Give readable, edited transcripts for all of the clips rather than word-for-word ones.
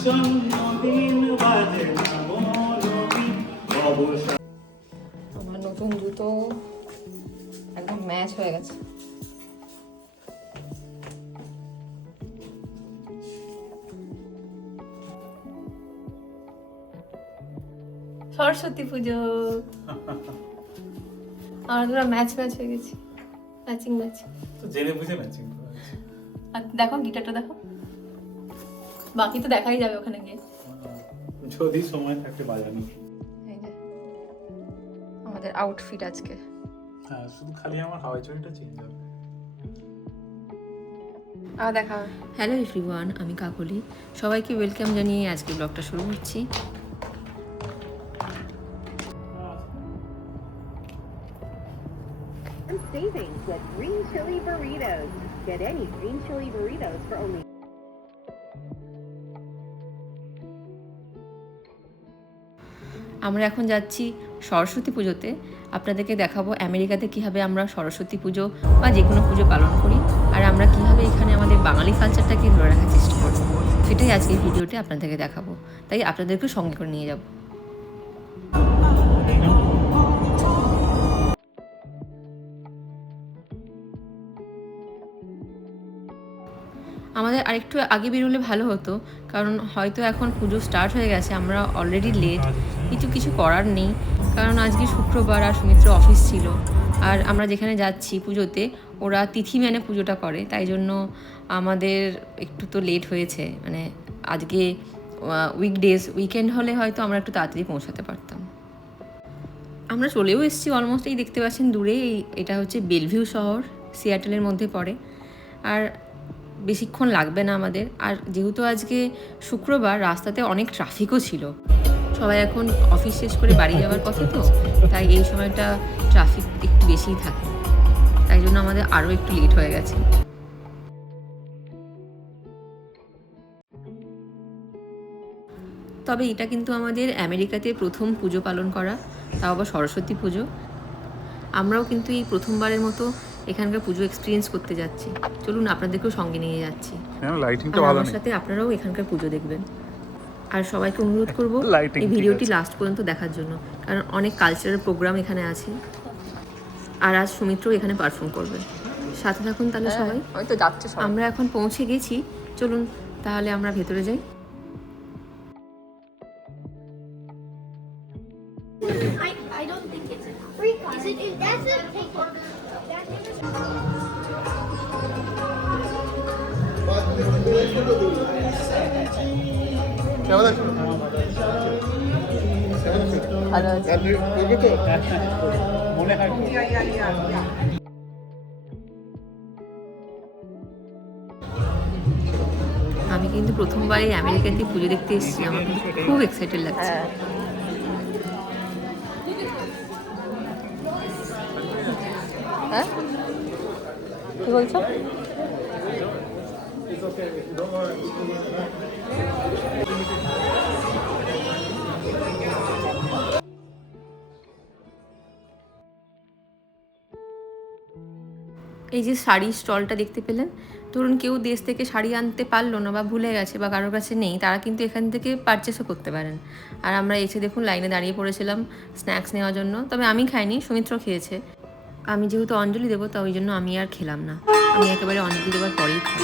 আমার নতুন জুতো একদম ম্যাচ হয়ে গেছে। সরস্বতী পুজো আমরা ম্যাচ হয়ে গেছি, ম্যাচিং তো জেনে বুঝে ম্যাচিং। আর দেখো গিটারটা দেখো, বাকি তো দেখাই যাবে ওখানে গিয়ে যদি সময় থাকে বাজানো। এই যে আমাদের আউটফিট আজকে। হ্যাঁ, শুধু খালি আমার হাওয়াই চটিটা চেঞ্জ হবে। দেখা। হ্যালো এভরিওয়ান, আমি কাকলি, সবাইকে ওয়েলকাম জানিয়ে আজকে ব্লগটা শুরু করছি। Savings with green chili burritos. Get any green chili burritos for only আমরা এখন যাচ্ছি সরস্বতী পুজোতে। আপনাদেরকে দেখাবো আমেরিকাতে কীভাবে আমরা সরস্বতী পুজো বা যে কোনো পুজো পালন করি, আর আমরা কীভাবে এখানে আমাদের বাঙালি কালচারটাকে ধরে রাখার চেষ্টা করি, সেটাই আজকে এই ভিডিওতে আপনাদেরকে দেখাবো। তাই আপনাদেরকে সঙ্গে করে নিয়ে যাব। আমাদের আরেকটু আগে বেরোলে ভালো হতো, কারণ হয়তো এখন পুজো স্টার্ট হয়ে গেছে, আমরা অলরেডি লেট। কিছু করার নেই, কারণ আজকে শুক্রবার আর সুমিত্র অফিস ছিল, আর আমরা যেখানে যাচ্ছি পুজোতে ওরা তিথি মেনে পুজোটা করে, তাই জন্য আমাদের একটু তো লেট হয়েছে। মানে আজকে উইকেন্ড হলে হয়তো আমরা একটু তাড়াতাড়ি পৌঁছাতে পারতাম। আমরা চলেও এসেছি অলমোস্ট। এই দেখতে পাচ্ছেন দূরে, এটা হচ্ছে বেলভিউ শহর, সিয়াটেলের মধ্যে পড়ে। আর বেশিক্ষণ লাগবে না আমাদের। আর যেহেতু আজকে শুক্রবার, রাস্তাতে অনেক ট্রাফিকও ছিল, সবাই এখন অফিস শেষ করে বাড়ি যাওয়ার কথা, তো তাই এই সময়টা ট্রাফিক একটু বেশিই থাকে, তাই জন্য আমাদের আরও একটু লেট হয়ে গেছে। তবে এটা কিন্তু আমাদের আমেরিকাতে প্রথম পুজো পালন করা, তাও আবার সরস্বতী পুজো। আমরাও কিন্তু এই প্রথমবারের মতো এখানকার পুজো এক্সপিরিয়েন্স করতে যাচ্ছি। চলুন আপনাদেরকেও সঙ্গে নিয়ে যাচ্ছি, আমার সাথে আপনারাও এখানকার পুজো দেখবেন। আর সবাইকে অনুরোধ করবো এই ভিডিওটি লাস্ট পর্যন্ত দেখার জন্য, কারণ অনেক কালচারাল প্রোগ্রাম এখানে আছে, আর আজ সুমিত্রও এখানে পারফর্ম করবে। সাথে থাকুন তাহলে সবাই। আমরা এখন পৌঁছে গেছি, চলুন তাহলে আমরা ভেতরে যাই। I don't think it's free. Is it? That's it. আমি কিন্তু প্রথমবার এই আমেরিকাতে পুজো দেখতে এসেছি, আমার কিন্তু খুব এক্সাইটেড লাগছে। হ্যাঁ, কি বলছো? এই যে শাড়ির স্টলটা দেখতে পেলেন, ধরুন কেউ দেশ থেকে শাড়ি আনতে পারলো না বা ভুলে গেছে বা কারোর কাছে নেই, তারা কিন্তু এখান থেকে পারচেসও করতে পারেন। আর আমরা এসে দেখুন লাইনে দাঁড়িয়ে পড়েছিলাম স্ন্যাক্স নেওয়ার জন্য, তবে আমি খাইনি, সুমিত্র খেয়েছে। আমি যেহেতু অঞ্জলি দেবো, তা ওই জন্য আমি আর খেলাম না, আমি একেবারে অঞ্জলি দেওয়ার পরেই খাই।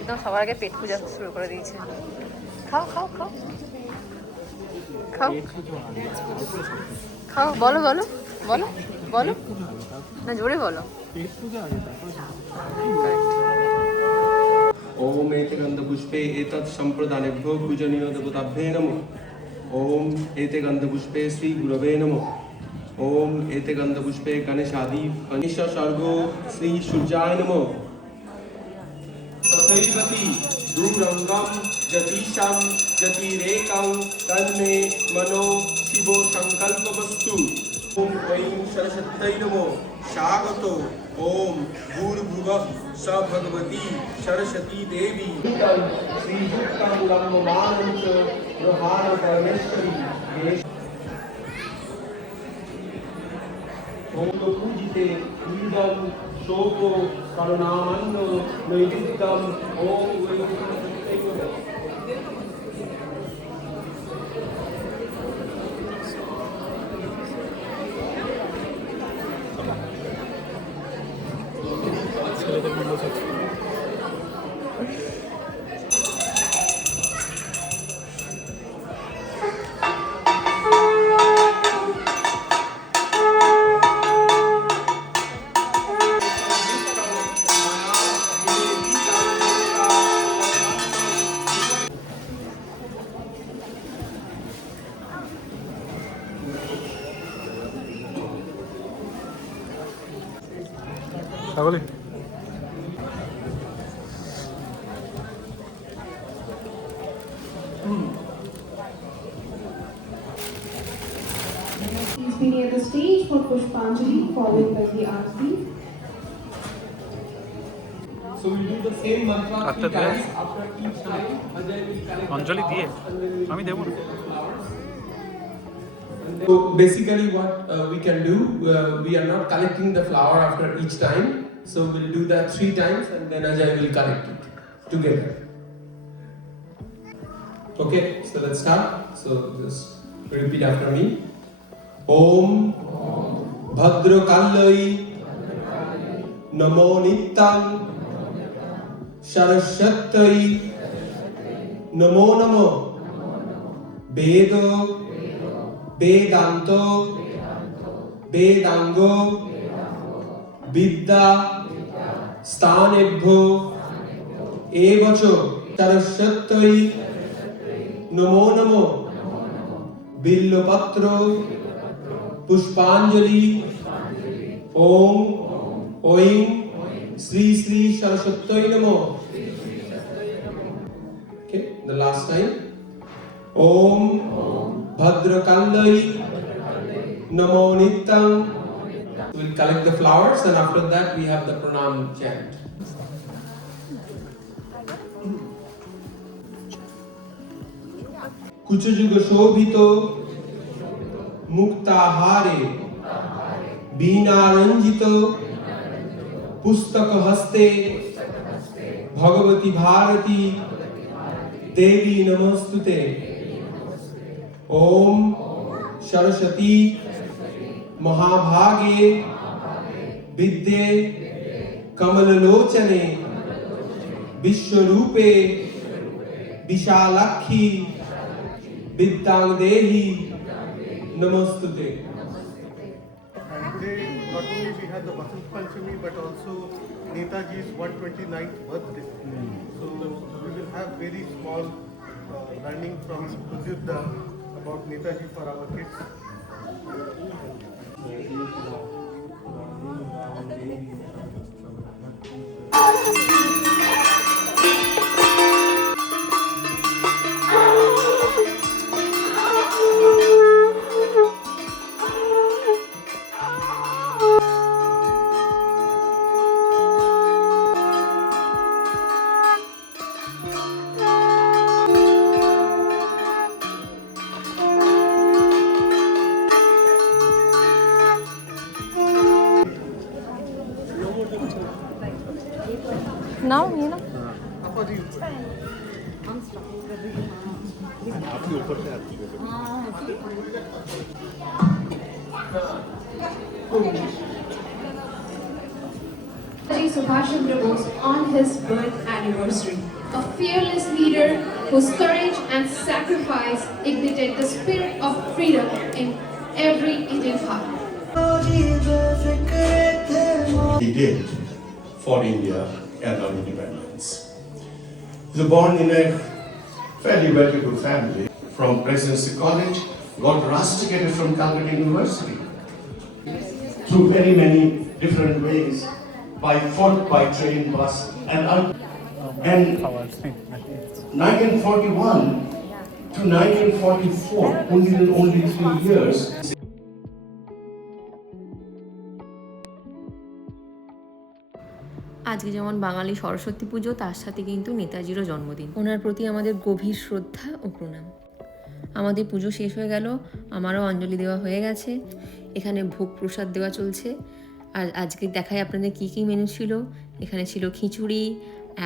একদম সবার আগে পেট পূজা শুরু করে দিয়েছে। খাও খাও খাও খাও খাও, বলো বলো বলো বলো না, জোরে বলো। ओम एते गंधपुष्पे एतत् संप्रदानेभ्यो पूजनीय देवताभ्ये नमः। ओम एते गंधपुष्पे श्री गुरवे नमः। ओम एते गंधपुष्पे गणेशादि गणेश सर्गो श्री सूर्याय नमः। तथैवति दूरंगम जतीशं जतिरेकं तन्मे मनो शिवो संकल्पवस्तु। ओम ऐं सरस्वत्यै नमः। स्वागतो ओम भूर्भुवः स भगवती सरस्वती देवी श्रीयुक्तं लम्बमानं च प्रहार परमेश्वरी ओम पूजिते ईदं शोको करुणामन्नो नैवेद्यम् ओम वैकुंठं ছেলেদের মিলে যাচ্ছে। ছাগলি Please be near the stage for Pushpanjali, followed by the Aarti. So we do the same mantra After 3 times. that? After each time, Ajay will collect Anjali the দিয়ে flowers and then we আমি দেবো না। So basically what we can do, we are not collecting the flower after each time. So we'll do that 3 times and then Ajay will collect it together. Okay, so let's start. So just repeat after me. Om Bhadra Kallai Namo Nittam Saraswatai Namo Namo Vedo Vedanto Vedango Vidya Stanebho Evacho Saraswatai Namo Namo Billopatro Pushpanjali Om Oim Sri Sri Saraswatai Namo. Okay, the last time. Om Bhadra Kallai Namo Nittam. We'll collect the flowers and after that we have the pranam chant. Kuchajuga Shobhito Muktahare Veena Ranjito Pustaka Haste Bhagavati Bharati Devi Namostute Om Saraswati Mahabhage Vidye Kamalalochane Vishwarupe Vishalakhi Vidyang Dehi Namostute. And today, not only we had the Vasant Panchami, but also Netaji's 129th birthday. So we will have very small learning from Pradyuta about Netaji for our kids. নাও নিয়ে নাও। Netaji Subhash Chandra Bose on his birth anniversary. A fearless leader whose courage and sacrifice ignited the spirit of freedom in every Indian heart. He did for India and our independence. He was born in a fairly well-to-do family. From Presidency College, got rusticated from Calcutta University. Through very many different ways, by foot, by train, bus, and 1941 to 1944, only 3 years. আজকে যেমন বাঙালি সরস্বতী পুজো, তার সাথে কিন্তু নেতাজিরও জন্মদিন। ওনার প্রতি আমাদের গভীর শ্রদ্ধা ও প্রণাম। আমাদের পুজো শেষ হয়ে গেল, আমারও অঞ্জলি দেওয়া হয়ে গেছে। এখানে ভোগ প্রসাদ দেওয়া চলছে। আর আজকে দেখাই আপনাদের কী কী মেনু ছিল। এখানে ছিল খিচুড়ি,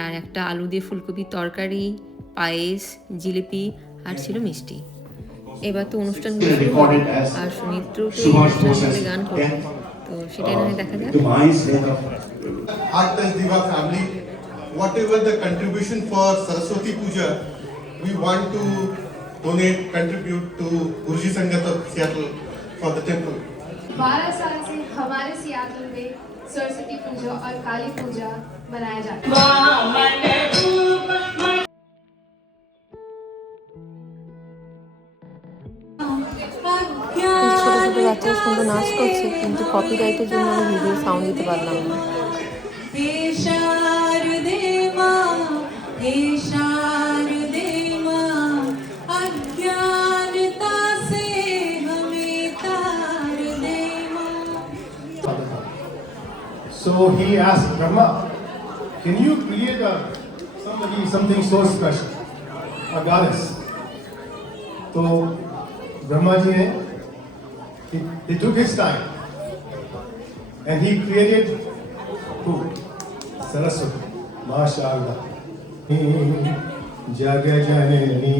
আর একটা আলু দিয়ে ফুলকপির তরকারি, পায়েস, জিলিপি, আর ছিল মিষ্টি। এবার তো অনুষ্ঠান শুরু হবে, আর সুমিত্রকে অনুষ্ঠানের গান করবে, তো সেটাই না হয় দেখা যাক। Heart Touch Diva family, whatever the contribution for Saraswati Puja, we want to contribute to Guruji Sangat of Seattle for the temple. 12 साल से हमारे सियाटल में सरस्वती पूजा और काली पूजा मनाया जाता है। ছোট ছোট বাচ্চারা সুন্দর নাচ করছে, কিন্তু কপিরাইটের জন্য আমি ভিডিও সাউন্ড দিতে পারলাম না। So he asked Brahma, can you create something so special, a goddess? So Brahma ji he took his time and he created who? Saraswati, Mashallah. Jaga Janani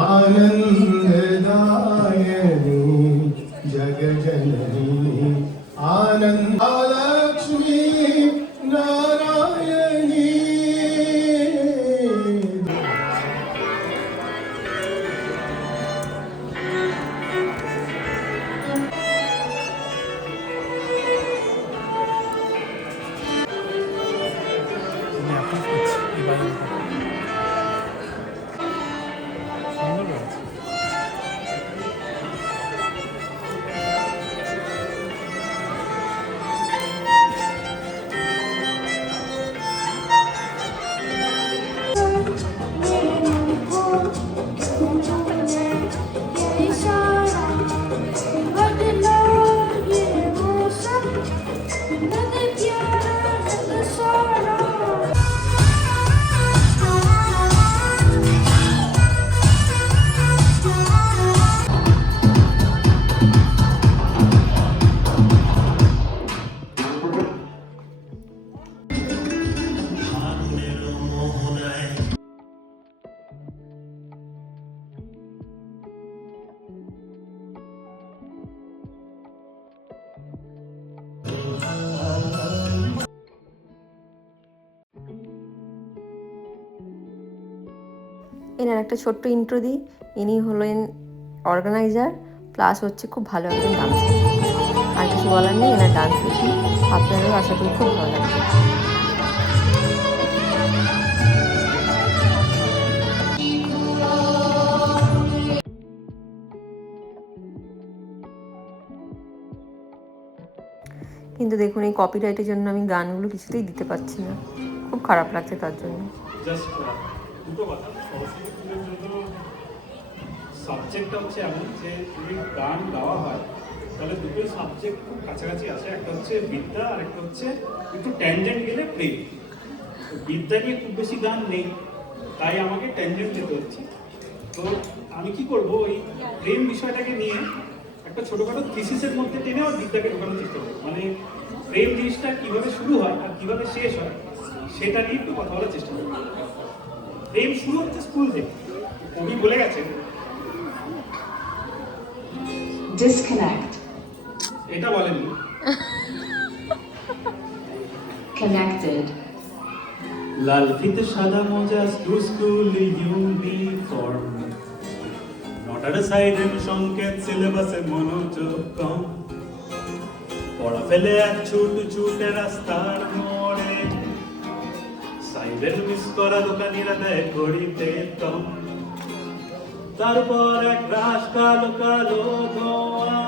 Anandadayani Jaga Janani Anand Lakshmi Narayani. সুন্দর রয়েছে। এনার একটা ছোট্ট intro দিই। ইনি হলেন organiser, plus হচ্ছে খুব ভালো একজন ডান্সার। আর কিছু বলার নেই, এনার ডান্স দেখি, আপনাদেরও আশা করি খুব ভালো লাগবে। কিন্তু দেখুন, এই কপিরাইটের জন্য আমি গানগুলো কিছুতেই দিতে পারছি না, খুব খারাপ লাগছে তার জন্য। জাস্ট দুটো কথা, সরস্বতী পুজোর জন্য সাবজেক্টটা হচ্ছে এমন যে যদি গান গাওয়া হয় তাহলে দুটোই সাবজেক্ট খুব কাছাকাছি আছে। একটা হচ্ছে বিদ্যা আর একটা হচ্ছে একটু ট্যানজেন্ট গেলে প্রেম। বিদ্যা নিয়ে খুব বেশি গান নেই, তাই আমাকে ট্যানজেন্ট যেতে হচ্ছে। তো আমি কি করবো, ওই প্রেম বিষয়টাকে নিয়ে একটা ছোটোখাটো থিসিসের মধ্যে টেনে আর বিদ্যাকে ঢোকানোর চেষ্টা করবো। মানে প্রেম জিনিসটা কীভাবে শুরু হয় আর কীভাবে শেষ হয় সেটা নিয়ে একটু কথা বলার চেষ্টা করবো। প্রেম শুরু হচ্ছে স্কুল থেকে। কবি বলে গেছেন Disconnect. এটা বলেননি, Connected. লাল ফিতে সাদা মোজা স্কুল ইউনিফর্ম, নটার সাইডের সংকেত সিলেবাসে মনোযোগ কম, পড়া ফেলে এক ছুটে রাস্তার মোড়ে, সাইডের মিস করা দোকানিরা দেয় ঘড়িতে কম, তারপর এক রাশ কালো কালো ধোঁয়া,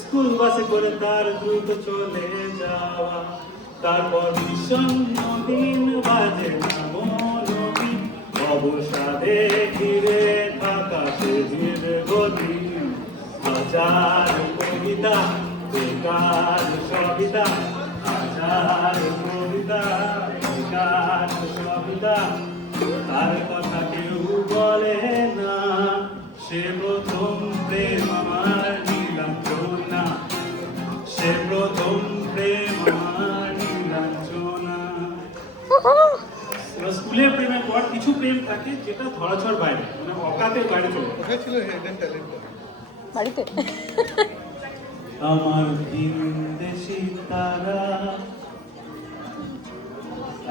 স্কুল বাসে করে তার দ্রুত চলে যাওয়া, তারপর বিষণ্ণ দিন বাজে না মনোবিন, অবসাদে ঘিরে থাকা সেজির গতি, হাজার কবিতা বেকার সবিতা, হাজার তার কবিতা গান কবিতা তার কথা কেউ বলে না সে প্রথম প্রেম আমার নীলাঞ্জনা সে প্রথম প্রেম আমার নীলাঞ্জনা স্কুলের প্রেমের পর কিছু প্রেম থাকে যেটা ধরাছোঁয়ার বাইরে মানে অকাতের বাইরে চলে যায়। কোথায় ছিল হিডেন ট্যালেন্ট? বাড়িতে আমার ভিনদেশি তারা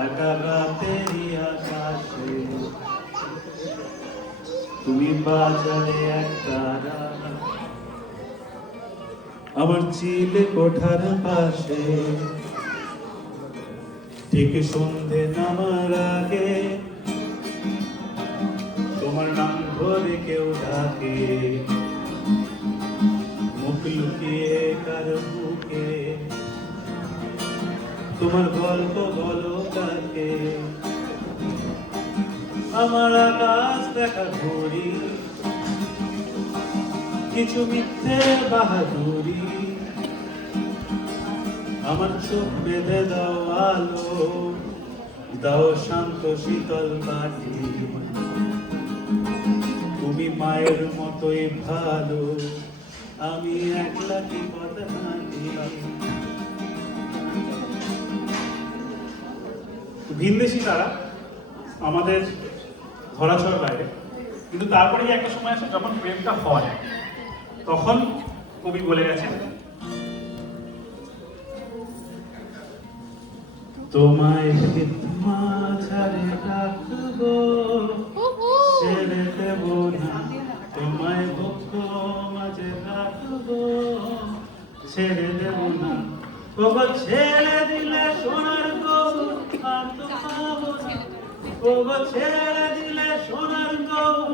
একা রাতেরই আকাশে তুমি বাজারে এক তারা আমার চিলে কোঠার পাশে ঠিক সন্ধে নামার আগে তোমার নাম ধরে কেউ ডাকে মুখ লুকিয়ে কার বুকে তোমার গল্প বলো কাকে আমার আকাশ দেখা ঘুরি কিছু মিথ্যে বাহাদুরি আমার চোখ বেঁধে দাও আলো দাও শান্ত শীতল কাঠি তুমি মায়ের মতোই ভালো আমি একলা কি পথ হাঁটি ভিনদেশি তারা আমাদের ধরাছোঁয়ার বাইরে কিন্তু তারপরে একটা সময় আসে যখন প্রেমটা হয় তখন কবি বলে গেছেন তোমায় মাঝারে রাখবো ছেড়ে দেব না তোমায় ভক্ত মাঝে রাখবো ছেড়ে দেব না ওগো ছেড়ে দিলে সোনার গৌর আর তো পাবো না ওগো ছেড়ে দিলে সোনার গৌর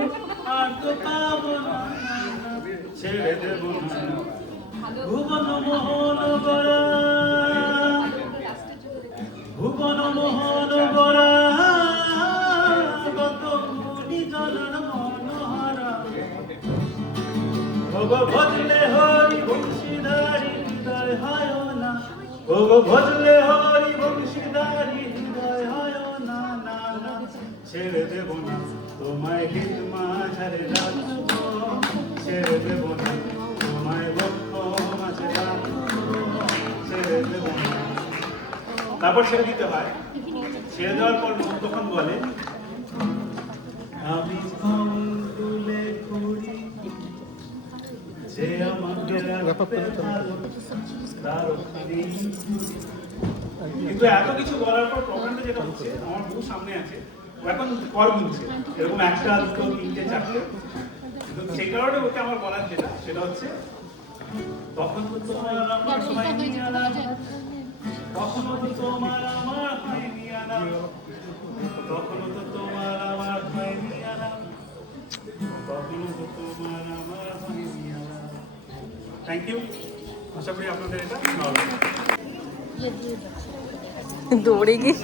আর তো পাবো না ছেড়ে দেব না ভুবন মোহন গড়া ভুবন মোহন গড়া কত গুণী জলন মনোহরা ওগো ভজলে হরি বংশীধারী হৃদয় হয় না ওগো ভজলে হরি বংশীধারী হৃদয় হয় না না না ছেড়ে দেব না তোমায় হিত মাঝারে রাখবো ছেড়ে দেব না তোমায় বক্ষ মাঝে রাখবো ছেড়ে দেব না তারপর ছেড়ে দিতে হয় ছেড়ে দেওয়ার পর মন তখন বলে আমি তুলে করি যে আমাকে রাখতে ভালো তার কিন্তু এত কিছু বলার পর প্রবলেমটা যেটা হচ্ছে আমার বউ সামনে আছে ও এখন কর গুনছে এরকম একটা দুটো তিনটে চারটে কিন্তু সেই কারণে ওকে আমার বলার যেটা সেটা হচ্ছে তখন তো তোমার আমার হয়নি আলাপ তখনও তো তোমার আমার হয়নি আলাপ তখনও তো তোমার আমার হয়নি আলাপ তখনও তো তোমার আমার হয়নি আলাপ থ্যাংক ইউ আশা করি আপনাদের এটা ভালো লাগবে দৌড়ে গিয়ে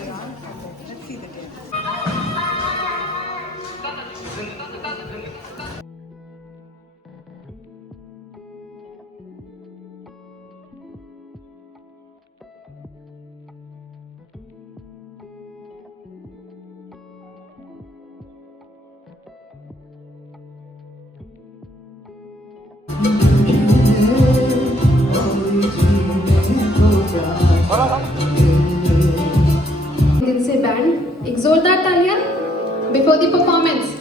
Lindsay Band, exalt that Talia before the performance.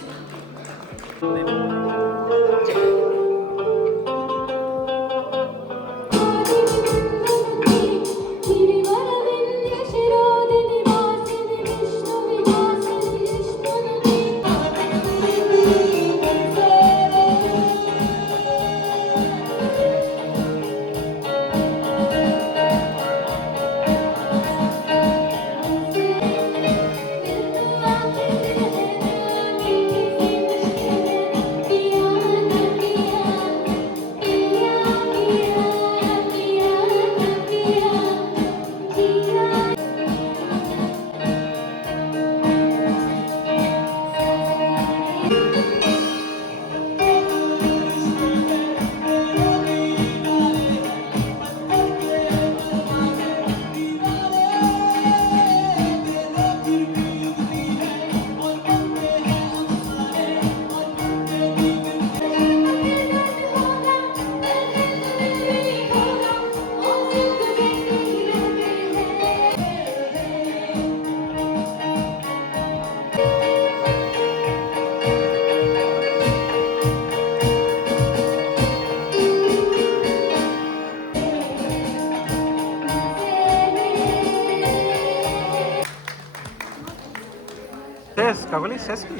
কাকলি শেষ কি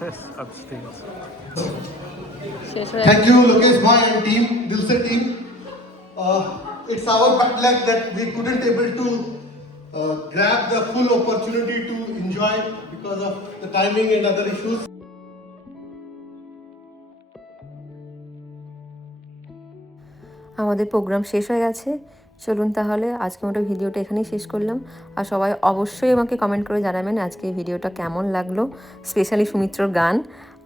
শেষ আচ্ছা ঠিক আছে শেষ হয়ে Thank you, Lokesh bhai and team, Dilse team. It's our bad luck that we couldn't able to grab the full opportunity to enjoy because of the timing and other issues. আমাদের programme শেষ হয়ে গেছে। চলুন তাহলে আজকে মতো ভিডিওটা এখানেই শেষ করলাম। আর সবাই অবশ্যই আমাকে কমেন্ট করে জানাবেন আজকে এই ভিডিওটা কেমন লাগলো, স্পেশালি সুমিত্রর গান।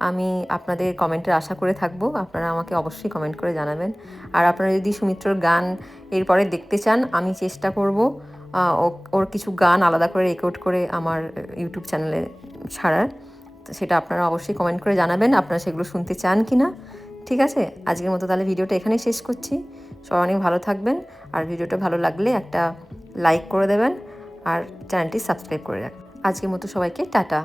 আমি আপনাদের কমেন্টের আশা করে থাকবো, আপনারা আমাকে অবশ্যই কমেন্ট করে জানাবেন। আর আপনারা যদি সুমিত্রর গান এরপরে দেখতে চান, আমি চেষ্টা করব ওর কিছু গান আলাদা করে রেকর্ড করে আমার ইউটিউব চ্যানেলে ছাড়ার। তো সেটা আপনারা অবশ্যই কমেন্ট করে জানাবেন আপনারা সেগুলো শুনতে চান কি না। ঠিক আছে, আজকের মতো তাহলে ভিডিওটা এখানেই শেষ করছি। সবাই অনেক ভালো থাকবেন, আর ভিডিওটা ভালো লাগলে একটা লাইক করে দেবেন আর চ্যানেলটি সাবস্ক্রাইব করে রাখবেন। আজকের মতো সবাইকে টাটা।